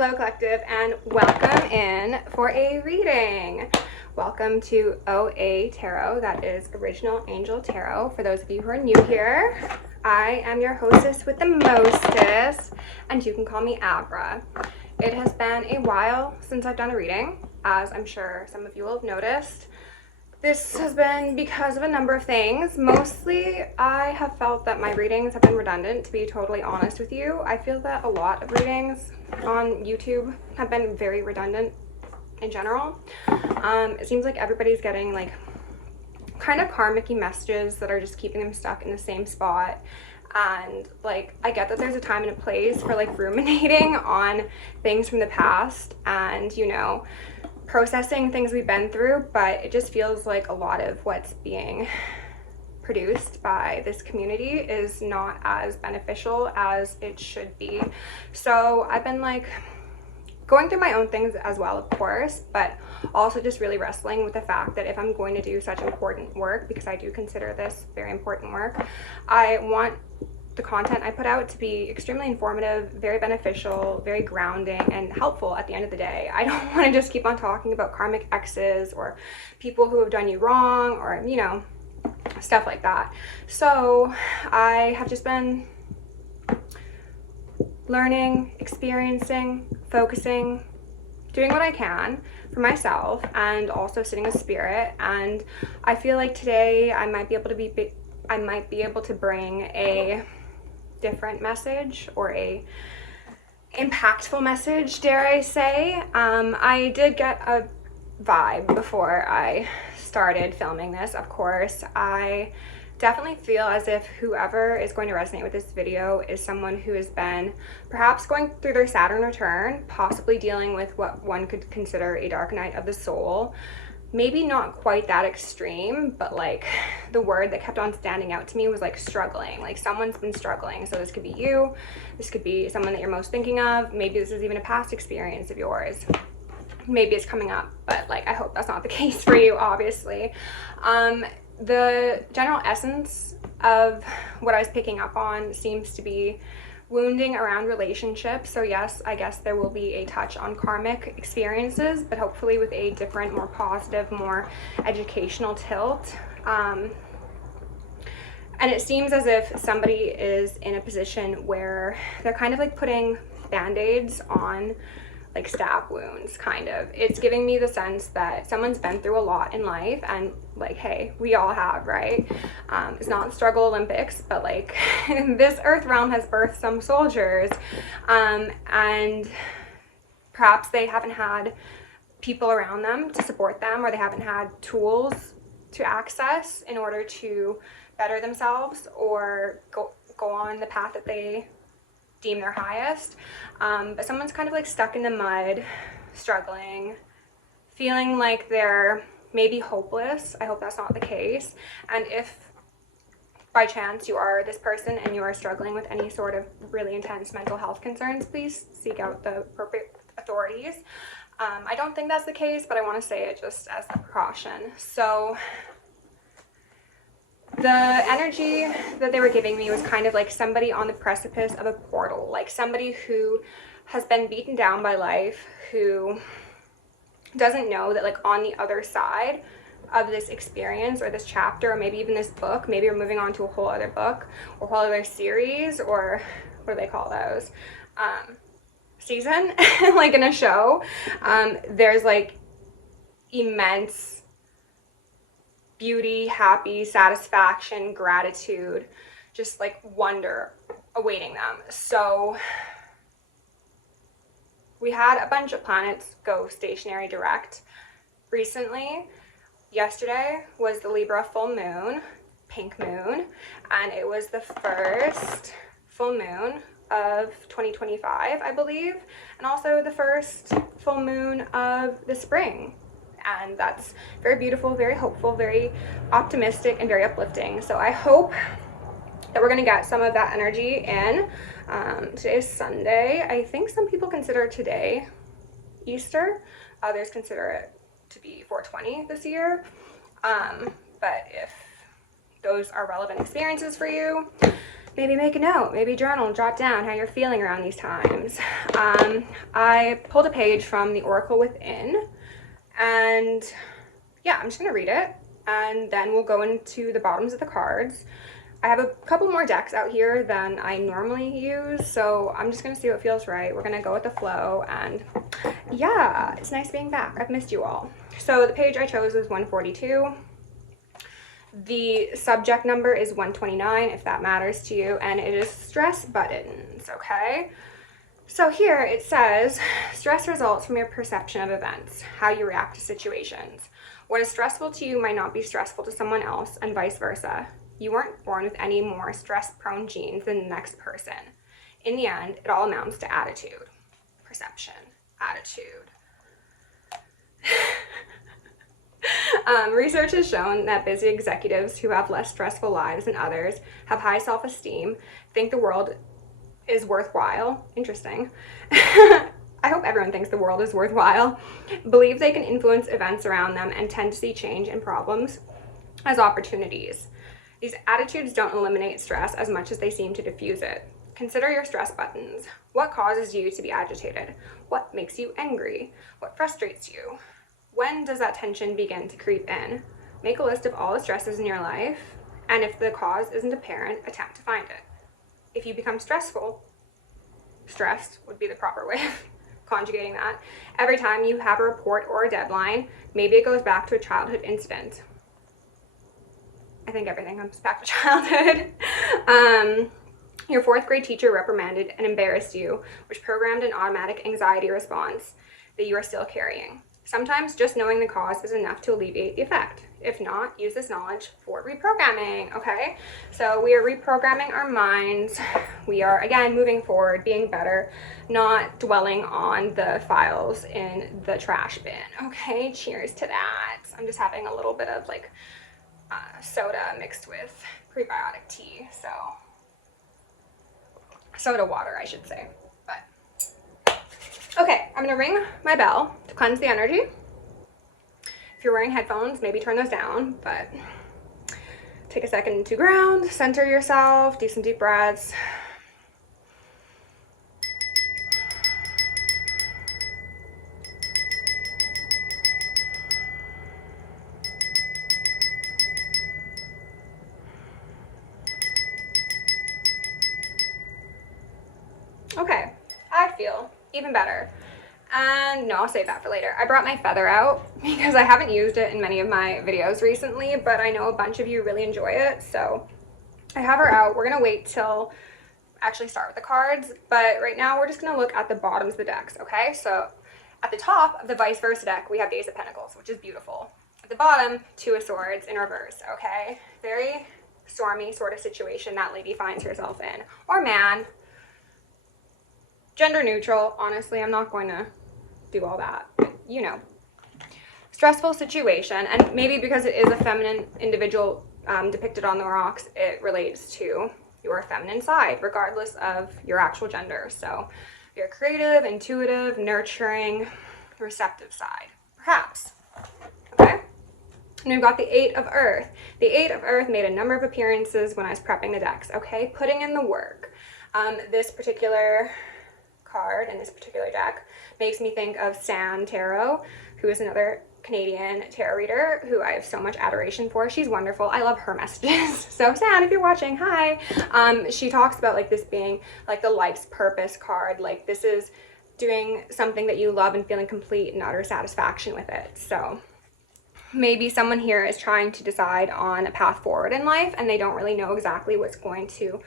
Hello Collective, and welcome in for a reading. Welcome to OAtarot, that is Original Angel Tarot. For those of you who are new here, I am your hostess with the mostest, and you can call me Abra. It has been a while since I've done a reading, as I'm sure some of you will have noticed. This has been because of a number of things. Mostly, I have felt that my readings have been redundant, to be totally honest with you. I feel that a lot of readings on YouTube have been very redundant in general. It seems like everybody's getting like kind of karmic-y messages that are just keeping them stuck in the same spot. And like, I get that there's a time and a place for like ruminating on things from the past and, you know, processing things we've been through, but it just feels like a lot of what's being produced by this community is not as beneficial as it should be. So I've been like going through my own things as well, of course, but also just really wrestling with the fact that if I'm going to do such important work, because I do consider this very important work, I want the content I put out to be extremely informative, very beneficial, very grounding, and helpful at the end of the day. I don't want to just keep on talking about karmic exes or people who have done you wrong or, you know, stuff like that. So I have just been learning, experiencing, focusing, doing what I can for myself, and also sitting with spirit. And I feel like today I might be able to bring a different message, or a impactful message, dare I say. I did get a vibe before I started filming this. Of course, I definitely feel as if whoever is going to resonate with this video is someone who has been perhaps going through their Saturn return, possibly dealing with what one could consider a dark night of the soul. Maybe not quite that extreme, but like the word that kept on standing out to me was like struggling. Like someone's been struggling. So this could be you, this could be someone that you're most thinking of. Maybe this is even a past experience of yours. Maybe it's coming up, but like I hope that's not the case for you, obviously. The general essence of what I was picking up on seems to be wounding around relationships. So yes, I guess there will be a touch on karmic experiences, but hopefully with a different, more positive, more educational tilt. And it seems as if somebody is in a position where they're kind of like putting band-aids on like stab wounds, kind of. It's giving me the sense that someone's been through a lot in life, and like, hey, we all have, right? It's not the struggle Olympics, but like this earth realm has birthed some soldiers, and perhaps they haven't had people around them to support them, or they haven't had tools to access in order to better themselves or go on the path that they deem their highest. But someone's kind of like stuck in the mud, struggling, feeling like they're maybe hopeless. I hope that's not the case. And if by chance you are this person and you are struggling with any sort of really intense mental health concerns, please seek out the appropriate authorities. I don't think that's the case, but I want to say it just as a precaution. So the energy that they were giving me was kind of like somebody on the precipice of a portal, like somebody who has been beaten down by life, who doesn't know that like on the other side of this experience or this chapter, or maybe even this book, maybe we're moving on to a whole other book or whole other series, or what do they call those? Season, like in a show. There's like immense beauty, happy, satisfaction, gratitude, just like wonder awaiting them. So we had a bunch of planets go stationary direct recently. Yesterday was the Libra full moon, pink moon, and it was the first full moon of 2025, I believe, and also the first full moon of the spring. And that's very beautiful, very hopeful, very optimistic, and very uplifting. So I hope that we're going to get some of that energy in. Today is Sunday. I think some people consider today Easter. Others consider it to be 420 this year. But if those are relevant experiences for you, maybe make a note, maybe journal, jot down how you're feeling around these times. I pulled a page from the Oracle Within, and yeah, I'm just gonna read it, and then we'll go into the bottoms of the cards. I have a couple more decks out here than I normally use, so I'm just gonna see what feels right. We're gonna go with the flow, and yeah, it's nice being back. I've missed you all. So the page I chose was 142. The subject number is 129, if that matters to you, and it is stress buttons, okay? So here it says, stress results from your perception of events, how you react to situations. What is stressful to you might not be stressful to someone else, and vice versa. You weren't born with any more stress-prone genes than the next person. In the end, it all amounts to attitude. Perception, attitude. Research has shown that busy executives who have less stressful lives than others have high self-esteem, think the world is worthwhile. Interesting. I hope everyone thinks the world is worthwhile, believe they can influence events around them, and tend to see change and problems as opportunities. These attitudes don't eliminate stress as much as they seem to diffuse it. Consider your stress buttons. What causes you to be agitated? What makes you angry? What frustrates you? When does that tension begin to creep in? Make a list of all the stresses in your life, and if the cause isn't apparent, attempt to find it. If you become stressed would be the proper way of conjugating that. Every time you have a report or a deadline, maybe it goes back to a childhood incident. I think everything comes back to childhood. Your fourth grade teacher reprimanded and embarrassed you, which programmed an automatic anxiety response that you are still carrying. Sometimes just knowing the cause is enough to alleviate the effect. If not, use this knowledge for reprogramming, okay? So we are reprogramming our minds. We are, again, moving forward, being better, not dwelling on the files in the trash bin, okay? Cheers to that. I'm just having a little bit of like soda mixed with prebiotic tea, so soda water, I should say. Okay, I'm gonna ring my bell to cleanse the energy. If you're wearing headphones, maybe turn those down, but take a second to ground, center yourself, do some deep breaths. Okay, I feel even better. And no, I'll save that for later. I brought my feather out because I haven't used it in many of my videos recently, but I know a bunch of you really enjoy it, so I have her out. We're gonna wait till actually start with the cards, but right now we're just gonna look at the bottoms of the decks, okay? So at the top of the vice versa deck, we have the Ace of Pentacles, which is beautiful. At the bottom, Two of Swords in reverse, okay? Very stormy sort of situation that lady finds herself in, or man. Gender neutral, honestly, I'm not going to do all that, but you know. Stressful situation, and maybe because it is a feminine individual depicted on the rocks, it relates to your feminine side, regardless of your actual gender. So your creative, intuitive, nurturing, receptive side, perhaps, okay? And we've got the Eight of Earth. The Eight of Earth made a number of appearances when I was prepping the decks, okay? Putting in the work. This particular card in this particular deck makes me think of San Tarot, who is another Canadian tarot reader who I have so much adoration for. She's wonderful. I love her messages. So San, if you're watching, hi. She talks about like this being like the life's purpose card. Like this is doing something that you love and feeling complete and utter satisfaction with it. So maybe someone here is trying to decide on a path forward in life and they don't really know exactly what's going to,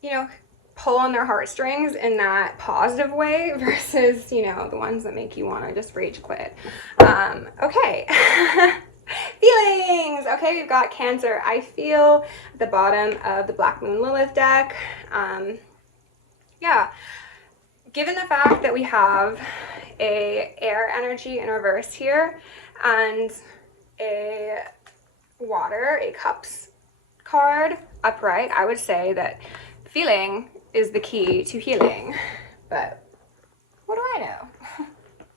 you know, pull on their heartstrings in that positive way versus, you know, the ones that make you want to just rage quit. Okay. Feelings. Okay, we've got Cancer. I feel at the bottom of the Black Moon Lilith deck. Yeah. Given the fact that we have a air energy in reverse here and a water, a cups card upright, I would say that feeling is the key to healing, but what do I know?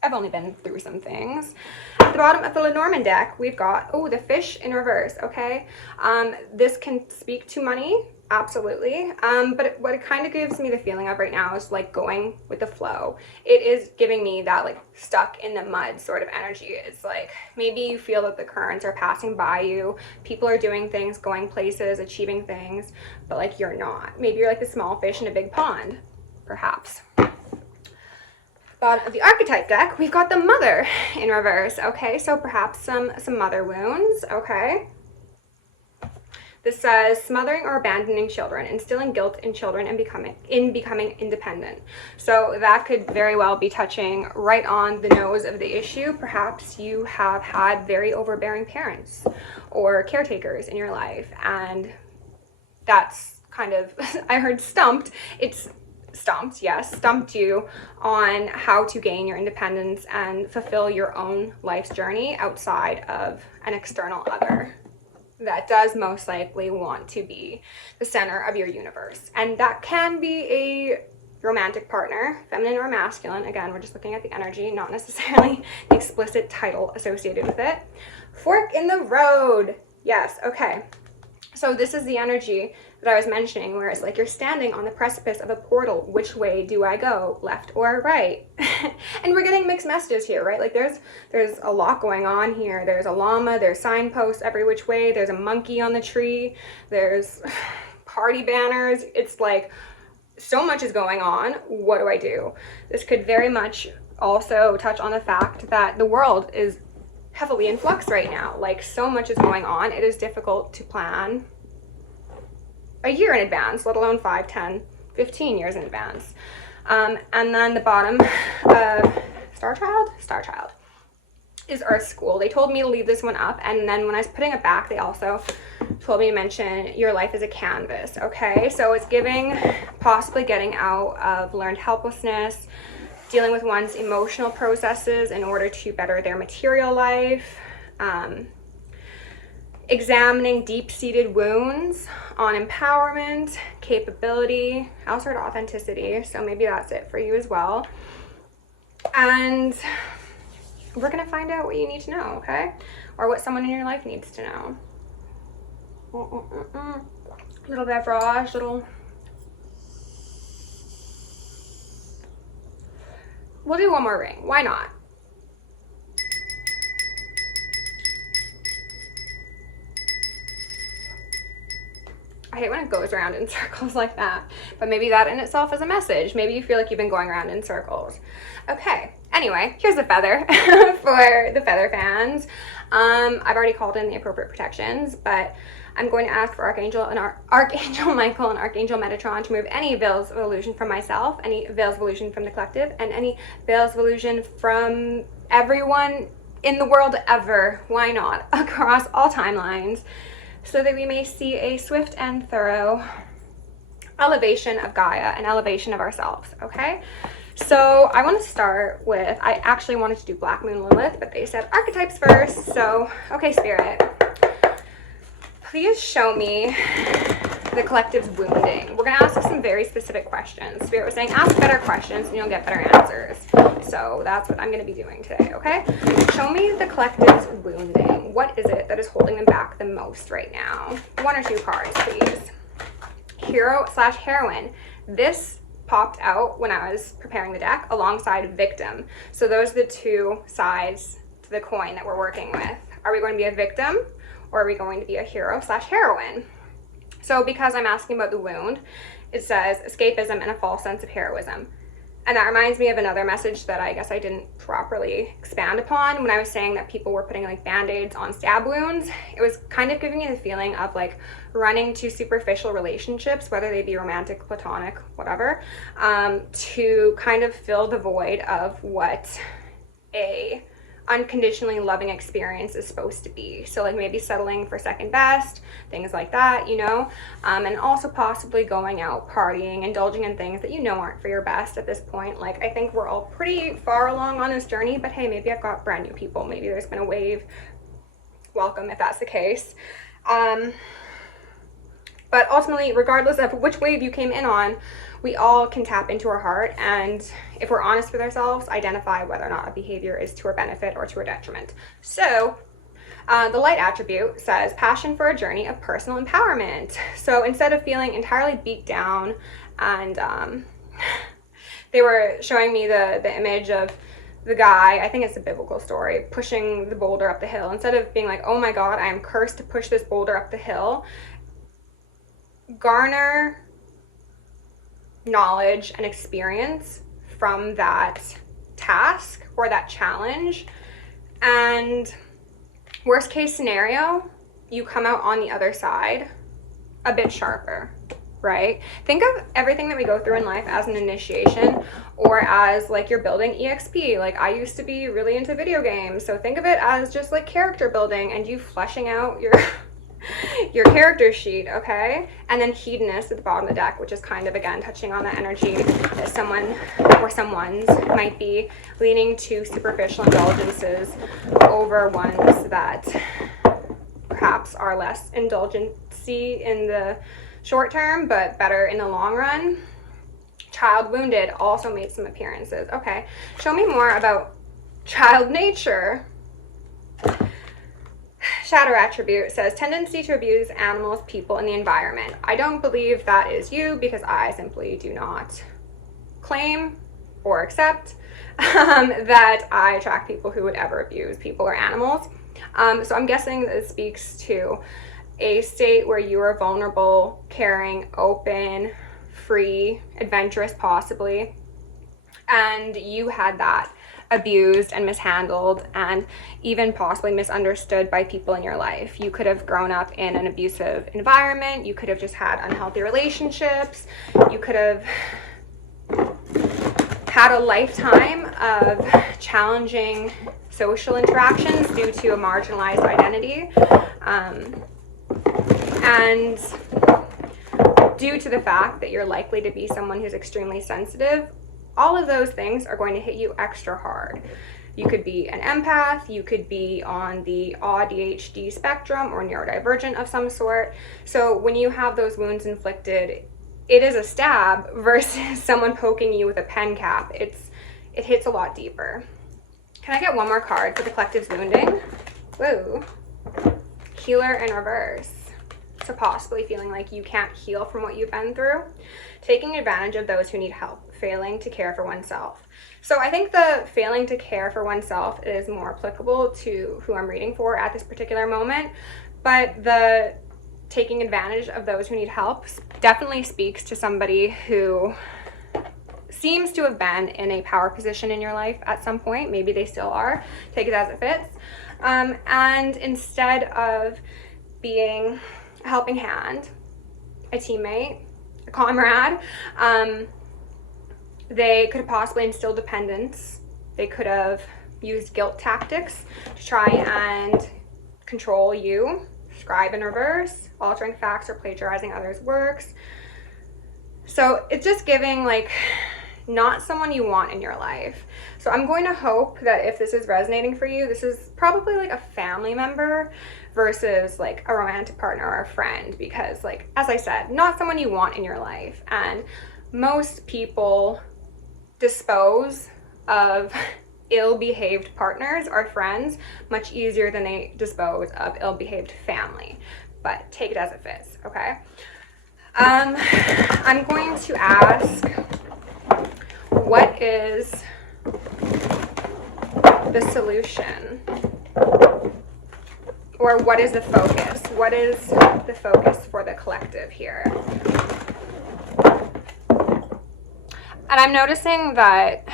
I've only been through some things. At the bottom of the Lenormand deck, we've got, oh, the Fish in reverse, okay? This can speak to money, Absolutely. But what it kind of gives me the feeling of right now is like going with the flow. It is giving me that like stuck in the mud sort of energy. It's like maybe you feel that the currents are passing by you. People are doing things, going places, achieving things, but like you're not. Maybe you're like the small fish in a big pond, perhaps. Bottom of the archetype deck, we've got the Mother in reverse. Okay, so perhaps some mother wounds. Okay. This says smothering or abandoning children, instilling guilt in children and becoming independent. So that could very well be touching right on the nose of the issue. Perhaps you have had very overbearing parents or caretakers in your life, and that's kind of, I heard stumped. It's stumped, yes, stumped you on how to gain your independence and fulfill your own life's journey outside of an external other that does most likely want to be the center of your universe. And that can be a romantic partner, feminine or masculine. Again, we're just looking at the energy, not necessarily the explicit title associated with it. Fork in the road. Yes, okay. So this is the energy that I was mentioning, where it's like you're standing on the precipice of a portal. Which way do I go, left or right? And we're getting mixed messages here, right? Like there's a lot going on here. There's a llama, there's signposts every which way, there's a monkey on the tree, there's party banners. It's like so much is going on. What do I do? This could very much also touch on the fact that the world is heavily in flux right now. Like so much is going on. It is difficult to plan a year in advance, let alone 5, 10, 15 years in advance. And then the bottom of Star Child is Earth School. They told me to leave this one up, and then when I was putting it back, they also told me to mention your life is a canvas. Okay, so it's giving possibly getting out of learned helplessness, dealing with one's emotional processes in order to better their material life, examining deep-seated wounds on empowerment, capability. I also heard authenticity, so maybe that's it for you as well. And we're gonna find out what you need to know, okay? Or what someone in your life needs to know. Little beverage, little... We'll do one more ring, why not? I hate when it goes around in circles like that, but maybe that in itself is a message. Maybe you feel like you've been going around in circles. Okay, anyway, here's the feather for the feather fans. I've already called in the appropriate protections, but I'm going to ask for Archangel Michael and Archangel Metatron to remove any veils of illusion from myself, any veils of illusion from the collective, and any veils of illusion from everyone in the world ever. Why not? Across all timelines, so that we may see a swift and thorough elevation of Gaia and elevation of ourselves, okay? So I want to start with, I actually wanted to do Black Moon Lilith, but they said archetypes first, so, okay, Spirit. Please show me the collective's wounding. We're going to ask some very specific questions. Spirit was saying, ask better questions and you'll get better answers. So that's what I'm going to be doing today, okay? Show me the collective's wounding. What is it that is holding them back the most right now? 1 or 2 cards, please. Hero/heroine. This popped out when I was preparing the deck alongside victim. So those are the 2 sides to the coin that we're working with. Are we going to be a victim, or are we going to be a hero/heroine? So because I'm asking about the wound, it says escapism and a false sense of heroism. And that reminds me of another message that I guess I didn't properly expand upon when I was saying that people were putting like band-aids on stab wounds. It was kind of giving me the feeling of like running to superficial relationships, whether they be romantic, platonic, whatever, to kind of fill the void of what a unconditionally loving experience is supposed to be. So like maybe settling for second best, things like that, you know, and also possibly going out partying, indulging in things that you know aren't for your best at this point. Like I think we're all pretty far along on this journey, but hey, maybe I've got brand new people, maybe there's been a wave. Welcome if that's the case. But ultimately, regardless of which wave you came in on, we all can tap into our heart, and if we're honest with ourselves, identify whether or not a behavior is to our benefit or to our detriment. So The light attribute says passion for a journey of personal empowerment. So instead of feeling entirely beat down, and they were showing me the image of the guy, I think it's a biblical story, pushing the boulder up the hill. Instead of being like, oh my God, I am cursed to push this boulder up the hill, garner knowledge and experience from that task or that challenge, and worst case scenario, you come out on the other side a bit sharper, right? Think of everything that we go through in life as an initiation, or as like you're building EXP. Like I used to be really into video games, so think of it as just like character building and you fleshing out your your character sheet, okay? And then hedonist at the bottom of the deck, which is kind of, again, touching on that energy that someone or someone's might be leaning to superficial indulgences over ones that perhaps are less indulgency in the short term, but better in the long run. Child wounded also made some appearances. Okay, show me more about child nature. Shadow attribute says tendency to abuse animals, people, and the environment. I don't believe that is you because I simply do not claim or accept that I attract people who would ever abuse people or animals. So I'm guessing that it speaks to a state where you are vulnerable, caring, open, free, adventurous possibly, and you had that abused and mishandled and even possibly misunderstood by people in your life. You could have grown up in an abusive environment, you could have just had unhealthy relationships, you could have had a lifetime of challenging social interactions due to a marginalized identity, and due to the fact that you're likely to be someone who's extremely sensitive, all of those things are going to hit you extra hard. You could be an empath, you could be on the ADHD spectrum or neurodivergent of some sort. So when you have those wounds inflicted, it is a stab versus someone poking you with a pen cap. It hits a lot deeper. Can I get one more card for the collective's wounding? Whoa. Healer in reverse. So possibly feeling like you can't heal from what you've been through. Taking advantage of those who need help. Failing to care for oneself. So I think the failing to care for oneself is more applicable to who I'm reading for at this particular moment. But the taking advantage of those who need help definitely speaks to somebody who seems to have been in a power position in your life at some point. Maybe they still are. Take it as it fits. And instead of being a helping hand, a teammate, a comrade, they could have possibly instilled dependence. They could have used guilt tactics to try and control you. Scribe in reverse, altering facts or plagiarizing others' works. So it's just giving like not someone you want in your life. So I'm going to hope that if this is resonating for you, this is probably like a family member versus like a romantic partner or a friend, because like, as I said, not someone you want in your life. And most people dispose of ill-behaved partners or friends much easier than they dispose of ill-behaved family, but take it as it fits, okay? I'm going to ask, what is the solution? Or what is the focus? What is the focus for the collective here? And I'm noticing that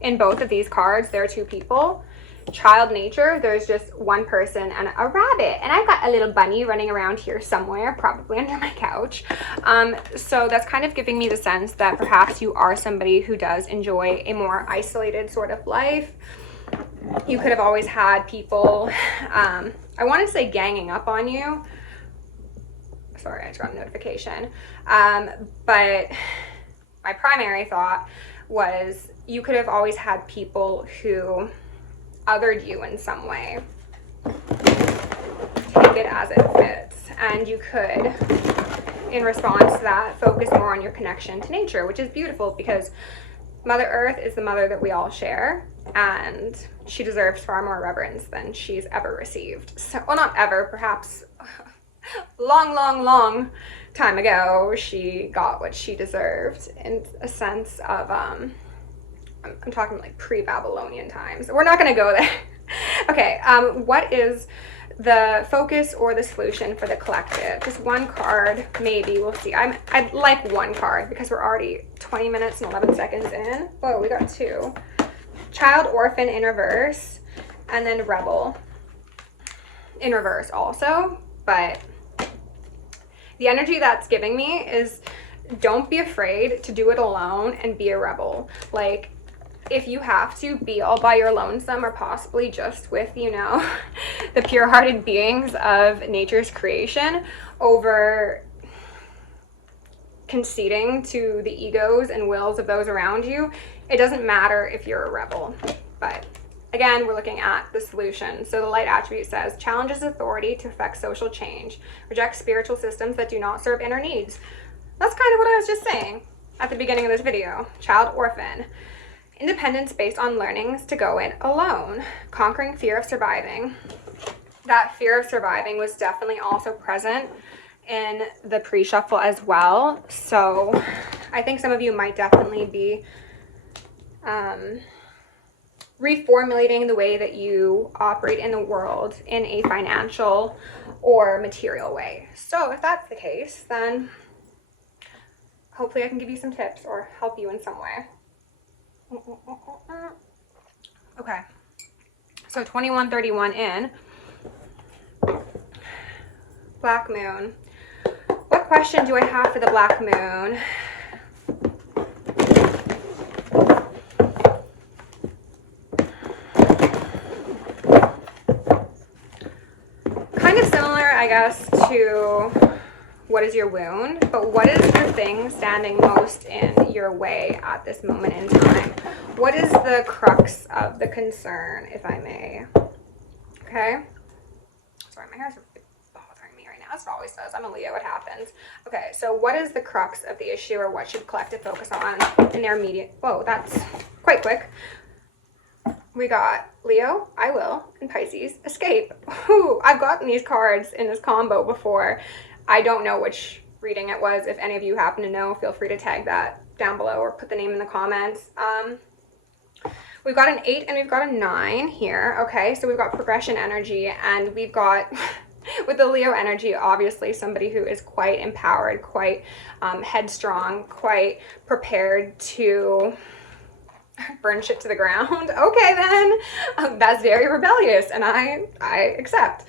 in both of these cards, there are two people. Child nature, there's just one person and a rabbit. And I've got a little bunny running around here somewhere, probably under my couch. So that's kind of giving me the sense that perhaps you are somebody who does enjoy a more isolated sort of life. You could have always had people, I want to say ganging up on you. Sorry, I just got a notification. But my primary thought was you could have always had people who othered you in some way. Take it as it fits. And you could, in response to that, focus more on your connection to nature, which is beautiful because Mother Earth is the mother that we all share, and she deserves far more reverence than she's ever received. So, well, not ever, perhaps long time ago, she got what she deserved in a sense of, I'm talking like pre-Babylonian times. We're not going to go there. Okay, what is the focus or the solution for the collective? Just one card, maybe. We'll see. I'd like one card because we're already 20 minutes and 11 seconds in. Whoa, we got two. Child, orphan in reverse, and then rebel in reverse also. But the energy that's giving me is don't be afraid to do it alone and be a rebel. Like, if you have to be all by your lonesome, or possibly just with, you know, the pure-hearted beings of nature's creation, over conceding to the egos and wills of those around you, it doesn't matter if you're a rebel. But again, we're looking at the solution. So the light attribute says, challenges authority to affect social change, reject spiritual systems that do not serve inner needs. That's kind of what I was just saying at the beginning of this video. Child, orphan. Independence based on learnings to go it alone. Conquering fear of surviving. That fear of surviving was definitely also present in the pre-shuffle as well. So I think some of you might definitely be reformulating the way that you operate in the world in a financial or material way. So if that's the case, then hopefully I can give you some tips or help you in some way. Okay, so 2131 in. Black moon. What question do I have for the black moon? Kind of similar, I guess, to what is your wound, but what is the thing standing most in your way at this moment in time? What is the crux of the concern, if I may? Okay. Sorry, my hair's bothering me right now. That's what it always does. I'm a Leo, it happens. Okay, so what is the crux of the issue, or what should collective focus on in their immediate... Whoa, that's quite quick. We got Leo, I will, and Pisces, escape. Ooh, I've gotten these cards in this combo before. I don't know which reading it was. If any of you happen to know, feel free to tag that down below or put the name in the comments. We've got an 8 and we've got a 9 here. Okay, so we've got progression energy, and we've got, with the Leo energy, obviously somebody who is quite empowered, quite headstrong, quite prepared to burn shit to the ground. Okay, then. That's very rebellious, and I accept.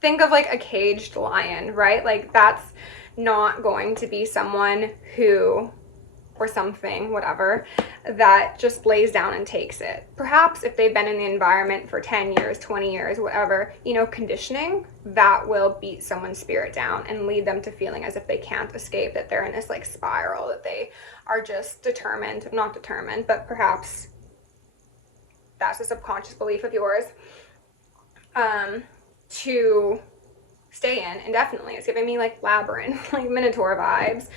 Think of like a caged lion, right? Like, that's not going to be someone who, or something, whatever, that just lays down and takes it. Perhaps if they've been in the environment for 10 years, 20 years, whatever, you know, conditioning, that will beat someone's spirit down and lead them to feeling as if they can't escape, that they're in this like spiral, that they are just determined, not determined, but perhaps that's a subconscious belief of yours, to stay in indefinitely. It's giving me like labyrinth, like Minotaur vibes.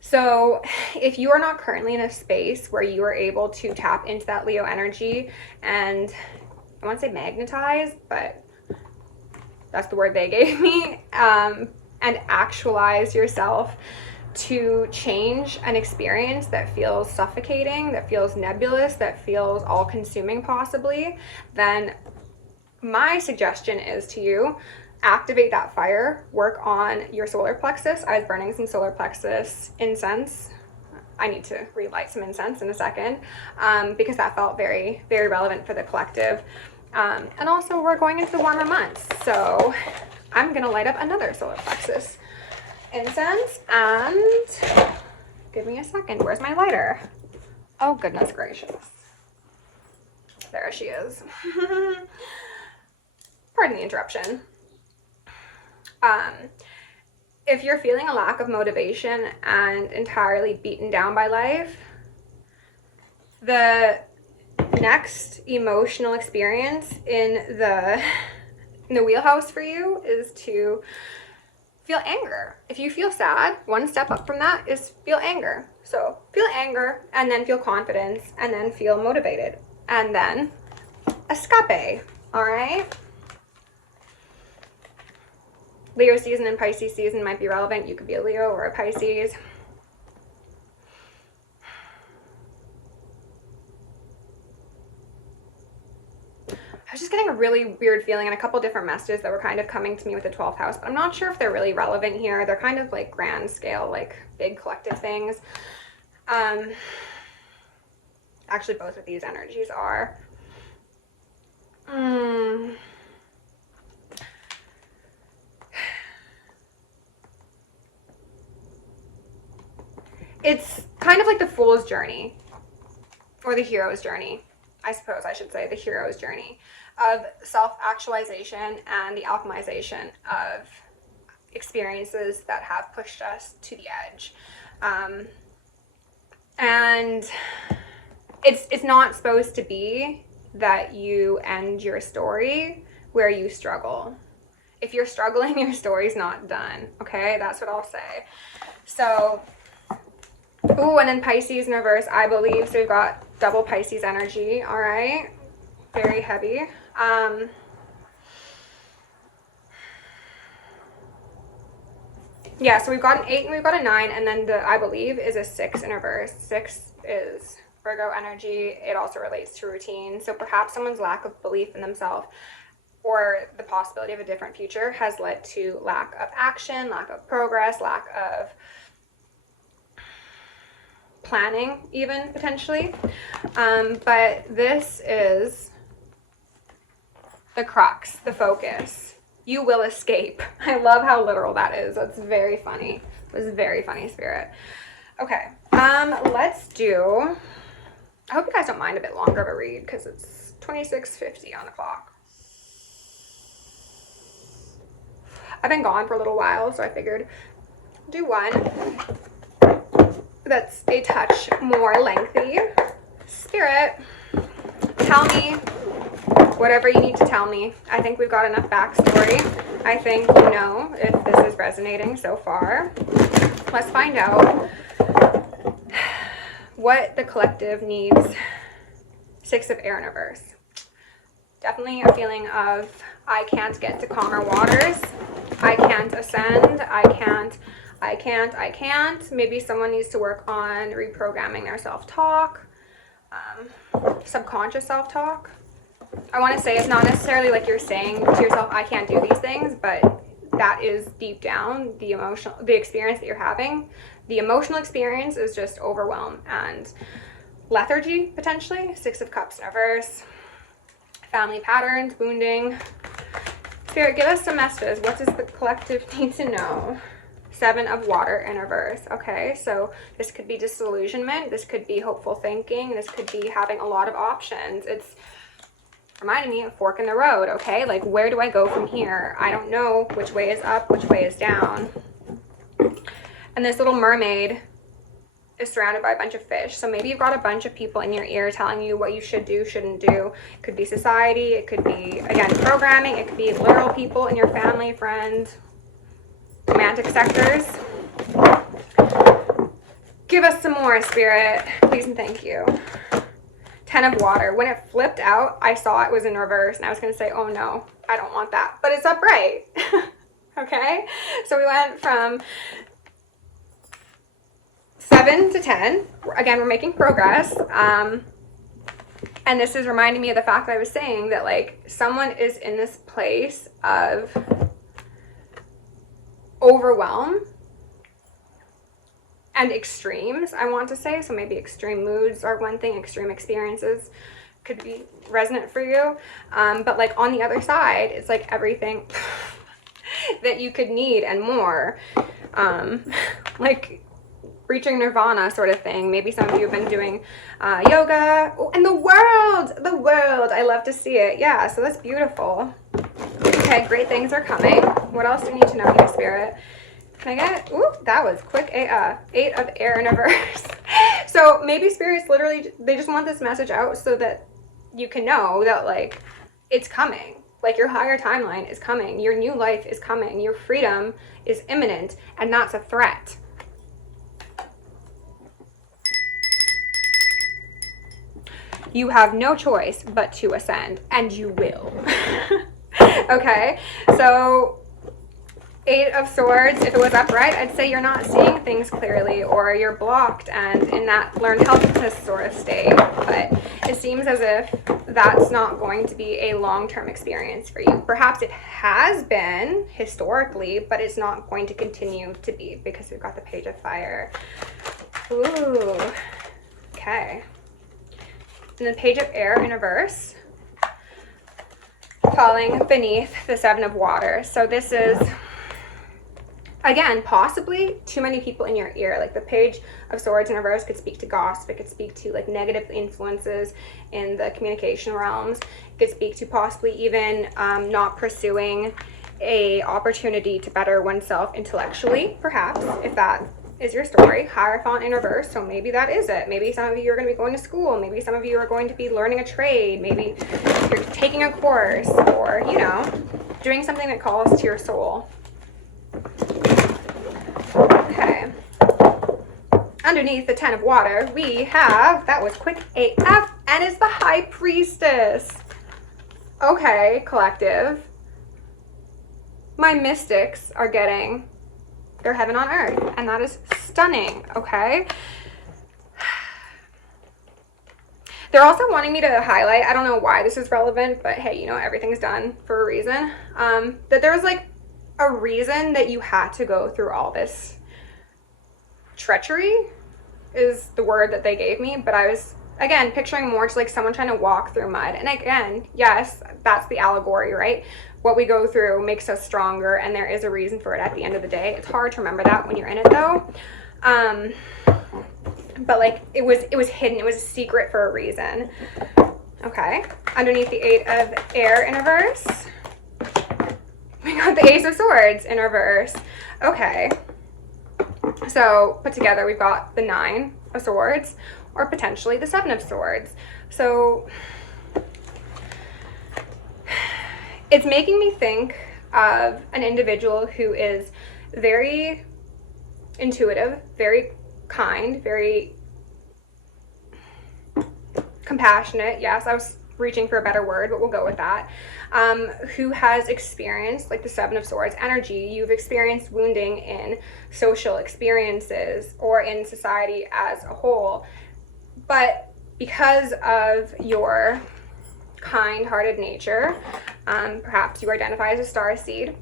So if you are not currently in a space where you are able to tap into that Leo energy and, I want to say magnetize, but that's the word they gave me, and actualize yourself to change an experience that feels suffocating, that feels nebulous, that feels all-consuming possibly, then my suggestion is to you, activate that fire, work on your solar plexus. I was burning some solar plexus incense. I need to relight some incense in a second, because that felt very, very relevant for the collective. And also we're going into the warmer months, so I'm gonna light up another solar plexus incense, and give me a second. Where's my lighter? Oh, goodness gracious. There she is. Pardon the interruption. If you're feeling a lack of motivation and entirely beaten down by life, the next emotional experience in the wheelhouse for you is to feel anger. If you feel sad, one step up from that is feel anger. So feel anger, and then feel confidence, and then feel motivated, and then escape. All right. Leo season and Pisces season might be relevant. You could be a Leo or a Pisces. I was just getting a really weird feeling and a couple different messages that were kind of coming to me with the 12th house, but I'm not sure if they're really relevant here. They're kind of like grand scale, like big collective things. Actually, both of these energies are. It's kind of like the Fool's journey, or the hero's journey. I suppose I should say the hero's journey of self-actualization and the alchemization of experiences that have pushed us to the edge. And it's not supposed to be that you end your story where you struggle. If you're struggling, your story's not done. Okay, that's what I'll say. So, ooh, and then Pisces in reverse, I believe. So we've got double Pisces energy. All right, very heavy. Yeah, so we've got an 8 and we've got a 9, and then the, I believe, is a 6 in reverse. 6 is Virgo energy. It also relates to routine. So perhaps someone's lack of belief in themselves or the possibility of a different future has led to lack of action, lack of progress, lack of planning even, potentially. But this is the crux, the focus. You will escape. I love how literal that is. That's very funny. It was very funny, Spirit. Okay, let's do, I hope you guys don't mind a bit longer of a read because it's 26:50 on the clock. I've been gone for a little while, so I figured do one that's a touch more lengthy. Spirit, tell me whatever you need to tell me. I think we've got enough backstory. I think you know if this is resonating so far. Let's find out what the collective needs. 6 of air in reverse. Definitely a feeling of I can't get to calmer waters. I can't ascend. I can't. Maybe someone needs to work on reprogramming their self-talk, subconscious self-talk. I want to say it's not necessarily like you're saying to yourself, I can't do these things, but that is deep down the experience that you're having. The emotional experience is just overwhelm and lethargy, potentially. 6 of Cups in reverse. Family patterns, wounding. Spirit, give us some messages. What does the collective need to know? 7 of water in reverse. Okay, so this could be disillusionment. This could be hopeful thinking. This could be having a lot of options. It's reminding me of fork in the road, okay? Like, where do I go from here? I don't know which way is up, which way is down. And this little mermaid is surrounded by a bunch of fish. So maybe you've got a bunch of people in your ear telling you what you should do, shouldn't do. It could be society. It could be, again, programming. It could be literal people in your family, friends, romantic sectors. Give us some more, Spirit. Please and thank you. 10 of water. When it flipped out, I saw it was in reverse, and I was going to say, oh no, I don't want that. But it's upright. Okay? So we went from 7 to 10. Again, we're making progress. And this is reminding me of the fact that I was saying that, like, someone is in this place of overwhelm and extremes, I want to say. So maybe extreme moods are one thing, extreme experiences could be resonant for you. But like on the other side, it's like everything that you could need and more. Like reaching nirvana sort of thing. Maybe some of you have been doing yoga. Oh, and the world, I love to see it. Yeah, so that's beautiful. Okay, great things are coming. What else do you need to know here, Spirit? Can I get, ooh, that was quick AF. 8 of air in reverse. So maybe Spirits literally, they just want this message out so that you can know that, like, it's coming. Like, your higher timeline is coming. Your new life is coming. Your freedom is imminent, and that's a threat. You have no choice but to ascend, and you will. Okay, so 8 of Swords, if it was upright, I'd say you're not seeing things clearly, or you're blocked and in that learned helplessness sort of state. But it seems as if that's not going to be a long-term experience for you. Perhaps it has been historically, but it's not going to continue to be, because we've got the Page of Fire. Ooh, okay. And then Page of Air in reverse, falling beneath the 7 of Water. So this is, again, possibly too many people in your ear. Like, the Page of Swords in reverse could speak to gossip. It could speak to like negative influences in the communication realms. It could speak to possibly even not pursuing a opportunity to better oneself intellectually, perhaps, if that is your story. Hierophant in reverse, so maybe that is it. Maybe some of you are going to be going to school. Maybe some of you are going to be learning a trade. Maybe you're taking a course, or, you know, doing something that calls to your soul. Okay. Underneath the 10 of Water, we have, that was quick AF, and it's the High Priestess. Okay, collective. My mystics are getting their heaven on earth, and that is stunning. Okay. They're also wanting me to highlight, I don't know why this is relevant, but hey, you know, everything's done for a reason. That there's like a reason that you had to go through all this. Treachery is the word that they gave me, but I was, again, picturing more just like someone trying to walk through mud. And again, yes, that's the allegory, right? What we go through makes us stronger, and there is a reason for it at the end of the day. It's hard to remember that when you're in it, though. But like, it was hidden. It was a secret for a reason. Okay. Underneath the 8 of Air in reverse, we got the Ace of Swords in reverse. Okay. So put together, we've got the 9 of Swords, or potentially the 7 of Swords. So it's making me think of an individual who is very intuitive, very kind, very compassionate. Yes, I was reaching for a better word, but we'll go with that. Who has experienced like the 7 of Swords energy. You've experienced wounding in social experiences or in society as a whole. But because of your kind-hearted nature, perhaps you identify as a star seed,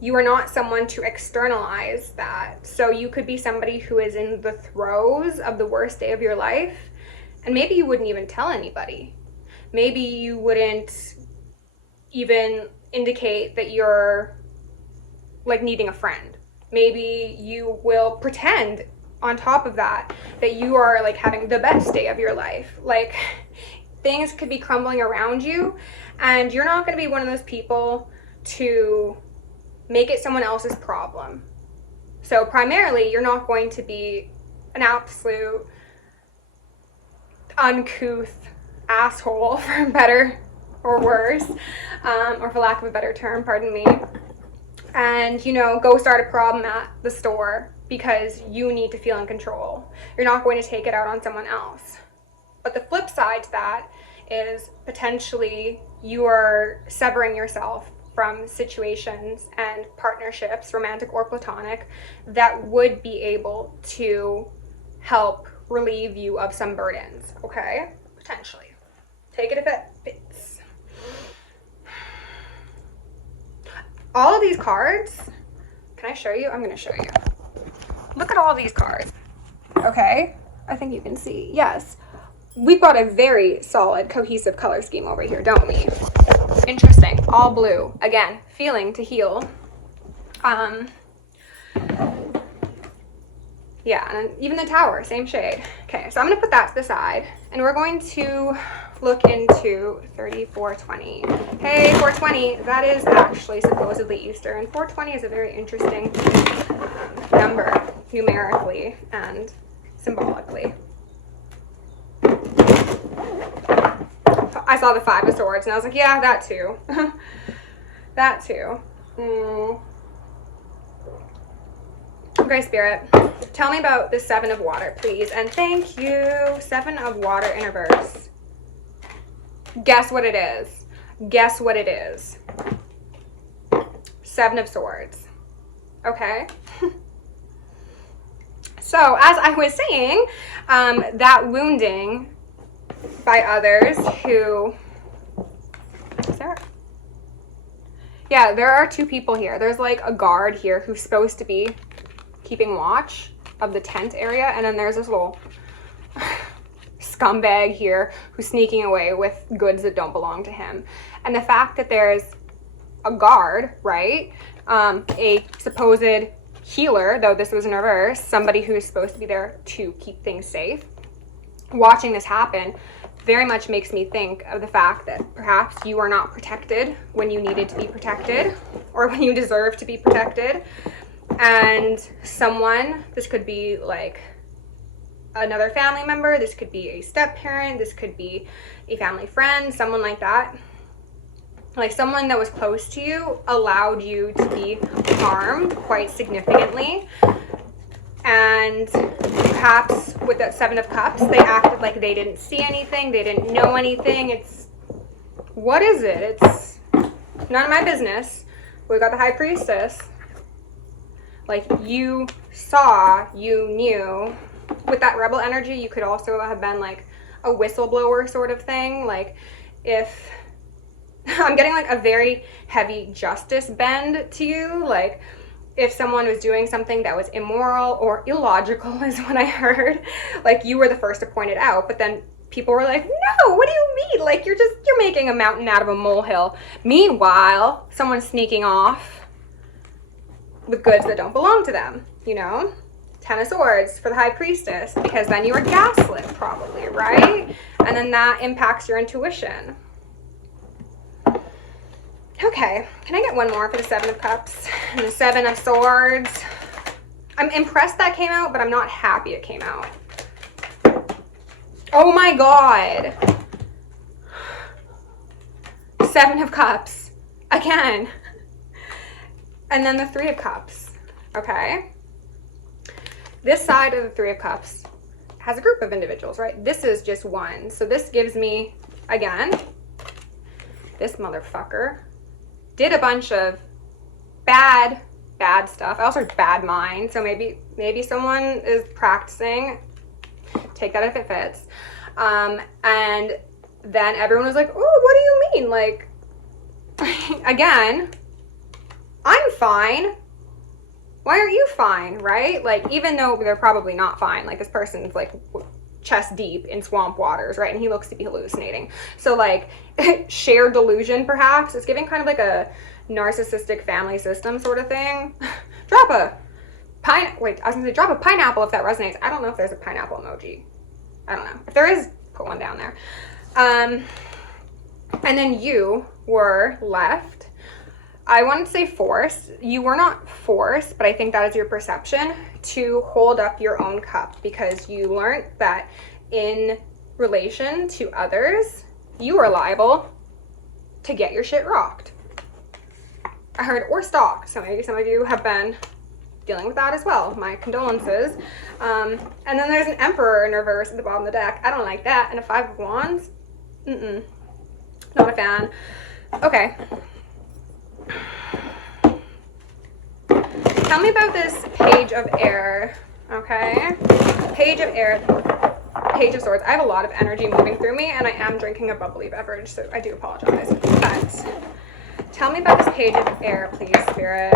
you are not someone to externalize that. So you could be somebody who is in the throes of the worst day of your life, and maybe you wouldn't even tell anybody. Maybe you wouldn't even indicate that you're like needing a friend. Maybe you will pretend on top of that that you are like having the best day of your life. Like, things could be crumbling around you, and you're not going to be one of those people to make it someone else's problem. So primarily, you're not going to be an absolute uncouth asshole, for better or worse, or for lack of a better term, pardon me, and, you know, go start a problem at the store because you need to feel in control. You're not going to take it out on someone else. But the flip side to that is potentially you are severing yourself from situations and partnerships, romantic or platonic, that would be able to help relieve you of some burdens, okay? Potentially. Take it if it fits. All of these cards, can I show you? I'm going to show you. Look at all these cards, okay? I think you can see. Yes. We've got a very solid, cohesive color scheme over here, don't we? Interesting. All blue. Again, feeling to heal. Yeah, and even the Tower, same shade. Okay, so I'm going to put that to the side, and we're going to look into 3420. Hey, 420, that is actually supposedly Easter, and 420 is a very interesting number, numerically and symbolically. So I saw the 5 of Swords and I was like, yeah, that too. That too. Okay, Spirit, tell me about the 7 of Water, please. And thank you. 7 of Water in reverse. Guess what it is. Guess what it is. 7 of Swords. Okay. So, as I was saying, that wounding by others who... Is there... Yeah, there are 2 people here. There's like a guard here who's supposed to be keeping watch of the tent area, and then there's this little scumbag here who's sneaking away with goods that don't belong to him. And the fact that there's a guard, right, a supposed healer, though this was in reverse, somebody who's supposed to be there to keep things safe, watching this happen very much makes me think of the fact that perhaps you are not protected when you needed to be protected or when you deserve to be protected. And someone, this could be like another family member, this could be a step parent, this could be a family friend, someone like that, like someone that was close to you, allowed you to be harmed quite significantly. And perhaps with that 7 of Cups, they acted like they didn't see anything, they didn't know anything. It's, what is it? It's none of my business. We got the High Priestess. Like, you saw, you knew. With that rebel energy, you could also have been like a whistleblower sort of thing. Like, if I'm getting like a very heavy justice bend to you, like if someone was doing something that was immoral or illogical is what I heard, like you were the first to point it out, but then people were like, no, what do you mean? Like, you're making a mountain out of a molehill. Meanwhile, someone's sneaking off with goods that don't belong to them, you know? 10 of Swords for the High Priestess, because then you were gaslit probably, right? And then that impacts your intuition. Okay, can I get one more for the 7 of Cups and the 7 of Swords? I'm impressed that came out, but I'm not happy it came out. Oh my God. 7 of Cups. Again. And then the 3 of Cups. Okay. This side of the 3 of Cups has a group of individuals, right? This is just one. So this gives me, again, this motherfucker did a bunch of bad stuff. I also have bad mind, so maybe someone is practicing. Take that if it fits. And then everyone was like, oh, what do you mean? Like, again, I'm fine. Why aren't you fine, right? Like, even though they're probably not fine, like this person's like chest deep in swamp waters, right? And he looks to be hallucinating. So like shared delusion, perhaps. It's giving kind of like a narcissistic family system sort of thing. Drop a pineapple if that resonates. I don't know if there's a pineapple emoji. I don't know. If there is, put one down there. And then you were left. I wanted to say forced. You were not forced, but I think that is your perception, to hold up your own cup, because you learned that in relation to others, you are liable to get your shit rocked. I heard or stalked, so maybe some of you have been dealing with that as well. My condolences. And then there's an Emperor in reverse at the bottom of the deck. I don't like that. And a 5 of Wands. Not a fan. Okay. Tell me about this Page of Air, okay? Page of Air, Page of Swords. I have a lot of energy moving through me, and I am drinking a bubbly beverage, so I do apologize. But tell me about this Page of Air, please, Spirit.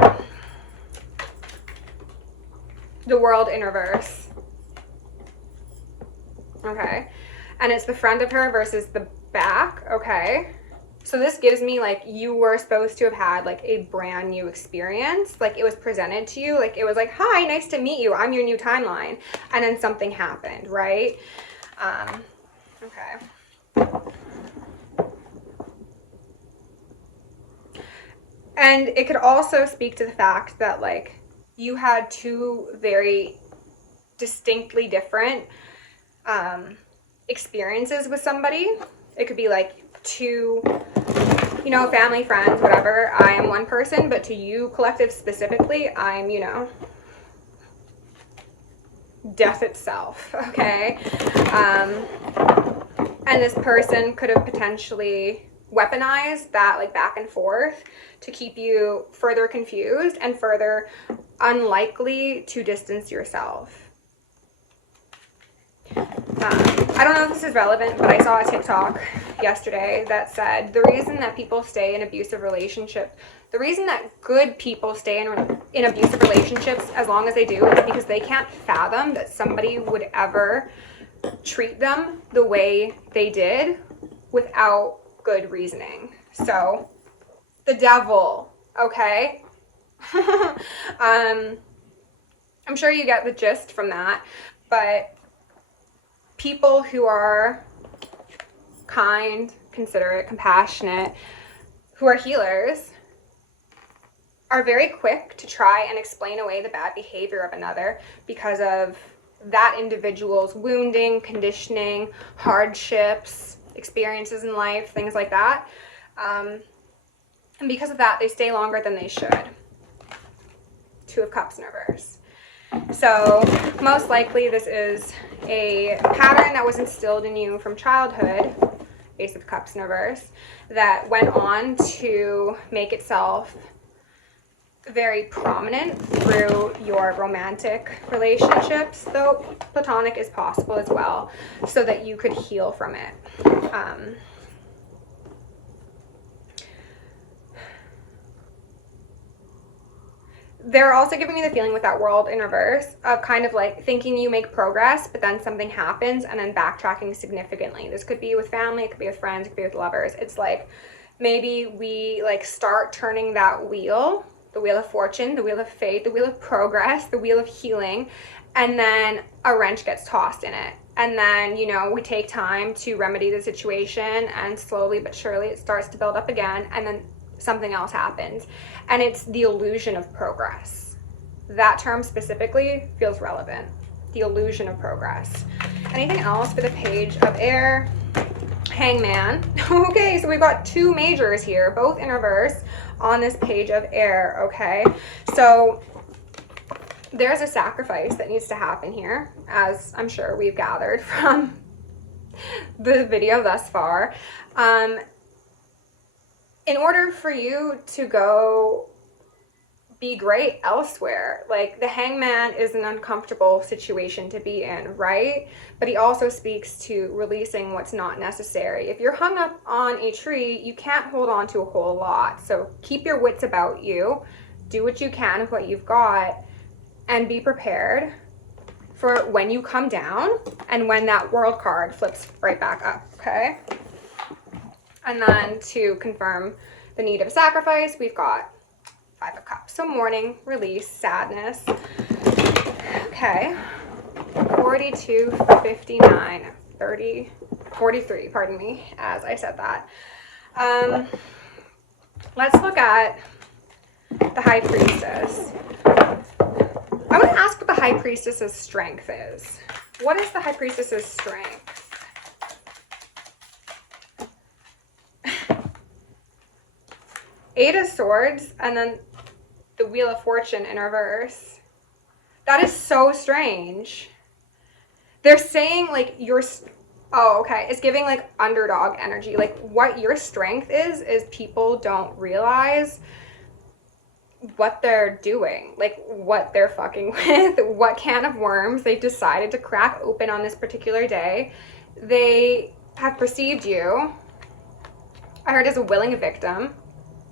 The World in reverse. Okay. And it's the front of her versus the back, okay? So this gives me like you were supposed to have had like a brand new experience. Like it was presented to you. Like it was like, hi, nice to meet you. I'm your new timeline. And then something happened, right? Okay. And it could also speak to the fact that like you had 2 very distinctly different experiences with somebody. It could be like to, you know, family, friends, whatever, I am one person, but to you, collective specifically, I'm, you know, death itself, okay? And this person could have potentially weaponized that, like, back and forth to keep you further confused and further unlikely to distance yourself. I don't know if this is relevant, but I saw a TikTok yesterday that said the reason that people stay in abusive relationships, the reason that good people stay in abusive relationships as long as they do is because they can't fathom that somebody would ever treat them the way they did without good reasoning. So, the devil, okay? I'm sure you get the gist from that, but people who are kind, considerate, compassionate, who are healers, are very quick to try and explain away the bad behavior of another because of that individual's wounding, conditioning, hardships, experiences in life, things like that. And because of that, they stay longer than they should. Two of Cups in reverse. So most likely this is a pattern that was instilled in you from childhood, Ace of Cups in reverse, that went on to make itself very prominent through your romantic relationships, though platonic is possible as well, so that you could heal from it. They're also giving me the feeling with that World in reverse of kind of like thinking you make progress, but then something happens and then backtracking significantly. This could be with family, it could be with friends, it could be with lovers. It's like maybe we like start turning that wheel, the wheel of fortune, the wheel of fate, the wheel of progress, the wheel of healing, and then a wrench gets tossed in it. And then, you know, we take time to remedy the situation, and slowly but surely it starts to build up again, and then something else happens. And it's the illusion of progress. That term specifically feels relevant. The illusion of progress. Anything else for the Page of Air? Hangman. Okay, so we've got two majors here, both in reverse on this Page of Air, okay? So there's a sacrifice that needs to happen here, as I'm sure we've gathered from the video thus far. In order for you to go be great elsewhere, like the Hangman is an uncomfortable situation to be in, right? But he also speaks to releasing what's not necessary. If you're hung up on a tree, you can't hold on to a whole lot. So keep your wits about you, do what you can with what you've got, and be prepared for when you come down and when that World card flips right back up, okay? And then to confirm the need of sacrifice, we've got Five of Cups. So mourning, release, sadness. Okay. 42, 59, 30, 43, pardon me, as I said that. Let's look at the High Priestess. I want to ask what the High Priestess's strength is. What is the High Priestess's strength? Eight of Swords, and then the Wheel of Fortune in reverse. That is so strange. They're saying, like, oh, okay. It's giving, like, underdog energy. Like, what your strength is people don't realize what they're doing. Like, what they're fucking with. What can of worms they've decided to crack open on this particular day. They have perceived you, I heard, as a willing victim.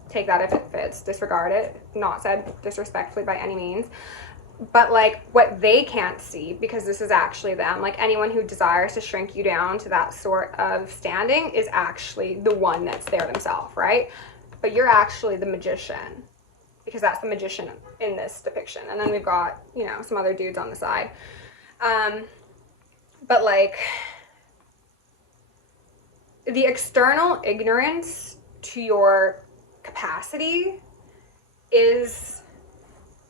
Take that if it fits, disregard it, not said disrespectfully by any means, but like what they can't see, because this is actually them, like anyone who desires to shrink you down to that sort of standing is actually the one that's there themselves, right? But you're actually the magician, because that's the magician in this depiction. And then we've got, you know, some other dudes on the side. But like the external ignorance to your capacity is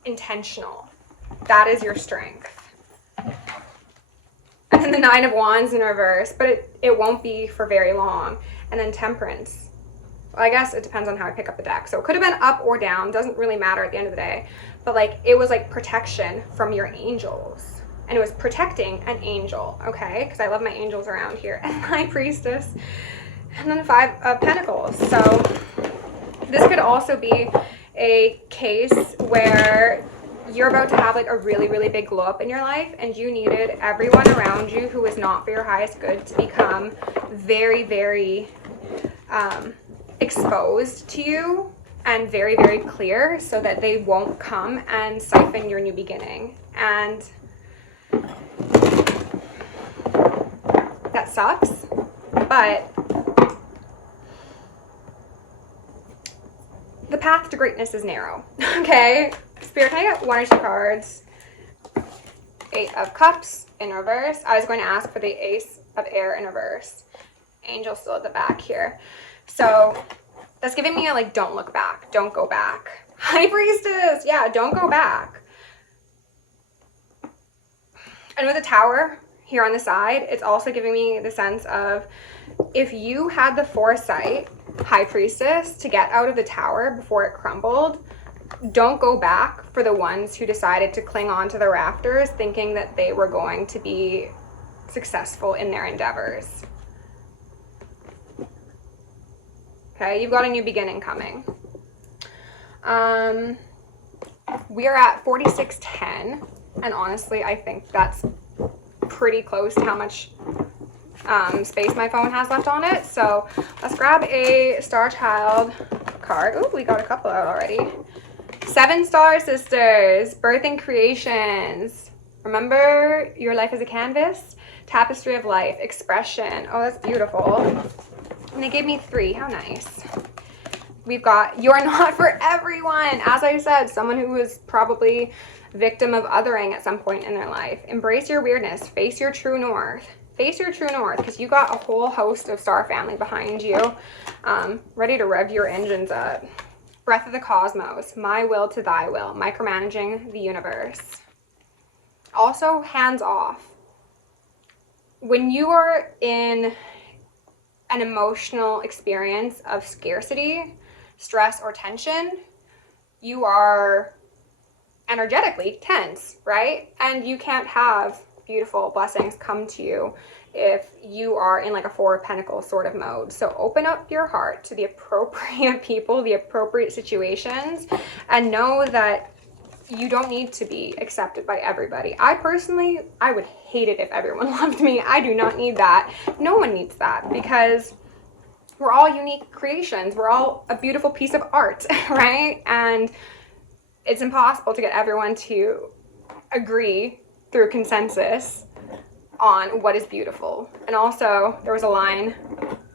intentional. That is your strength. And then the Nine of Wands in reverse, but it won't be for very long. And then Temperance. Well, I guess it depends on how I pick up the deck. So it could have been up or down, doesn't really matter at the end of the day. But like, it was like protection from your angels. And it was protecting an angel, okay? Because I love my angels around here. And High Priestess. And then Five of Pentacles. So this could also be a case where you're about to have like a really, really big glow up in your life, and you needed everyone around you who is not for your highest good to become very, very exposed to you and very, very clear, so that they won't come and siphon your new beginning. And that sucks, but the path to greatness is narrow. Okay, Spirit, can I get 1 or 2 cards? 8 of Cups in reverse. I was going to ask for the Ace of Air in reverse. Angel still at the back here. So that's giving me a like, don't look back, don't go back. High Priestess, yeah, don't go back. And with the Tower here on the side, it's also giving me the sense of, if you had the foresight, High Priestess, to get out of the Tower before it crumbled, don't go back for the ones who decided to cling on to the rafters thinking that they were going to be successful in their endeavors. Okay, you've got a new beginning coming. We are at 4610, and honestly, I think that's pretty close to how much space my phone has left on it. So let's grab a Star Child card. Oh, we got a couple out already. 7 Star Sisters, Birthing Creations. Remember, your life is a canvas. Tapestry of Life, Expression. Oh, that's beautiful. And they gave me 3. How nice. We've got You're Not For Everyone. As I said, someone who was probably victim of othering at some point in their life. Embrace your weirdness. Face your true north. Face your true north, because you got a whole host of star family behind you, ready to rev your engines up. Breath of the Cosmos. My will to thy will. Micromanaging the universe. Also, hands off. When you are in an emotional experience of scarcity, stress, or tension, you are energetically tense, right? And you can't have beautiful blessings come to you if you are in like a 4 of Pentacles sort of mode. So open up your heart to the appropriate people, the appropriate situations, and know that you don't need to be accepted by everybody. I personally, I would hate it if everyone loved me. I do not need that. No one needs that, because we're all unique creations. We're all a beautiful piece of art, right? And it's impossible to get everyone to agree through consensus on what is beautiful. And also, there was a line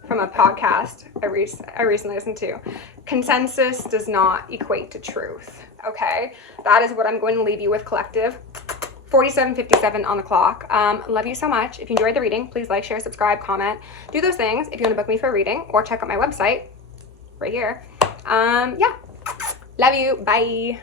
from a podcast I recently listened to. Consensus does not equate to truth, okay? That is what I'm going to leave you with, collective. 47:57 on the clock. Love you so much. If you enjoyed the reading, please like, share, subscribe, comment. Do those things if you want to book me for a reading, or check out my website right here. Yeah. Love you. Bye.